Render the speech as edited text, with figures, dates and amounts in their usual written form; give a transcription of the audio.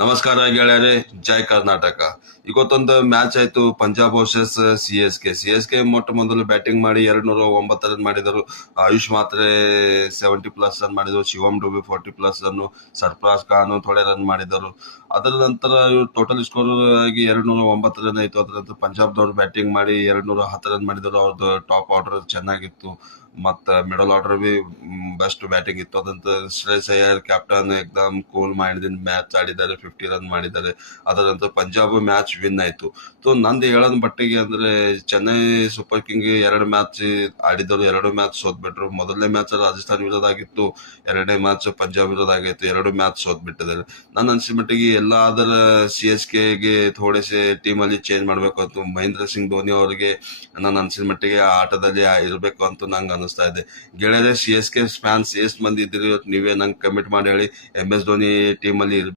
ನಮಸ್ಕಾರ ಗೆಳೆಯರೆ, ಜೈ ಕರ್ನಾಟಕ. ಇವತ್ತೊಂದು ಮ್ಯಾಚ್ ಆಯ್ತು, Punjab versus C S K ಮೊಟ್ಟ ಮೊದಲು ಬ್ಯಾಟಿಂಗ್ ಮಾಡಿ 209 ರನ್ ಮಾಡಿದರು. ಆಯುಷ್ ಮಾತ್ರೆ 70+ ರನ್ ಮಾಡಿದರು. ಶಿವಮ್ ಡುಬೆ 40+ ರನ್, ಸರ್ಫರಾಜ್ ಖಾನ್ ಥೋಡೆ ರನ್ ಮಾಡಿದರು. ಅದರ ನಂತರ ಇವ್ರು ಟೋಟಲ್ ಸ್ಕೋರ್ ಆಗಿ 209 ರನ್ ಆಯ್ತು. ಅದರ ನಂತರ ಪಂಜಾಬ್ದವ್ರು ಬ್ಯಾಟಿಂಗ್ ಮಾಡಿ 210 ರನ್ ಮಾಡಿದರು. ಅವ್ರದ್ದು ಟಾಪ್ ಆರ್ಡರ್ ಚೆನ್ನಾಗಿತ್ತು, ಮತ್ತ ಮಿಡಲ್ ಆರ್ಡರ್ ಬಿ ಬೆಸ್ಟ್ ಬ್ಯಾಟಿಂಗ್ ಇತ್ತು. ಅದಂತ ಶ್ರೇಯಸ್ ಅಯ್ಯರ್ ಕ್ಯಾಪ್ಟನ್ ಎಕ್ದಮ್ ಕೂಲ್ ಮೈಂಡ್ ಮ್ಯಾಚ್ ಆಡಿದ್ದಾರೆ, 50 ರನ್ ಮಾಡಿದ್ದಾರೆ. ಅದರ ನಂತರ ಪಂಜಾಬ್ ಮ್ಯಾಚ್ ವಿನ್ ಆಯ್ತು. ನಂದು ಹೇಳೋದ್ ಮಟ್ಟಿಗೆ ಅಂದ್ರೆ ಚೆನ್ನೈ ಸೂಪರ್ ಕಿಂಗ್ 2 ಮ್ಯಾಚ್ ಆಡಿದರು, 2 ಮ್ಯಾಚ್ ಸೋತ್ಬಿಟ್ರು. ಮೊದಲನೇ ಮ್ಯಾಚ್ ರಾಜಸ್ಥಾನ್ ವಿರೋಧ ಆಗಿತ್ತು, ಎರಡನೇ ಮ್ಯಾಚ್ ಪಂಜಾಬ್ ವಿರೋಧ ಆಗಿತ್ತು, 2 ಮ್ಯಾಚ್ ಸೋತ್ ಬಿಟ್ಟಿದ್ದಾರೆ. ನನ್ನ ಅನ್ಸಿದ ಮಟ್ಟಿಗೆ ಎಲ್ಲಾದರ ಸಿ.ಎಸ್.ಕೆ ಥೋಡೆಸೆ ಟೀಮ್ ಅಲ್ಲಿ ಚೇಂಜ್ ಮಾಡ್ಬೇಕು ಅಂತ, ಮಹೇಂದ್ರ ಸಿಂಗ್ ಧೋನಿ ಅವರಿಗೆ ನನ್ನ ಅನ್ಸಿದ ಮಟ್ಟಿಗೆ ಆ ಆಟದಲ್ಲಿ ಇರ್ಬೇಕು ಅಂತ ನಂಗೆ ಅನಿಸ್ತಾ ಇದೆ. ಗೆಳೆಯರೆ, ಸಿ.ಎಸ್.ಕೆ ಫ್ಯಾನ್ಸ್ ಎಷ್ಟು ಮಂದಿ ಇದ್ದೀರಿ ಇವತ್ತು ನೀವೇ ನಂಗೆ ಕಮೆಂಟ್ ಮಾಡಿ ಹೇಳಿ. MS ಧೋನಿ ಟೀಮ್ ಅಲ್ಲಿ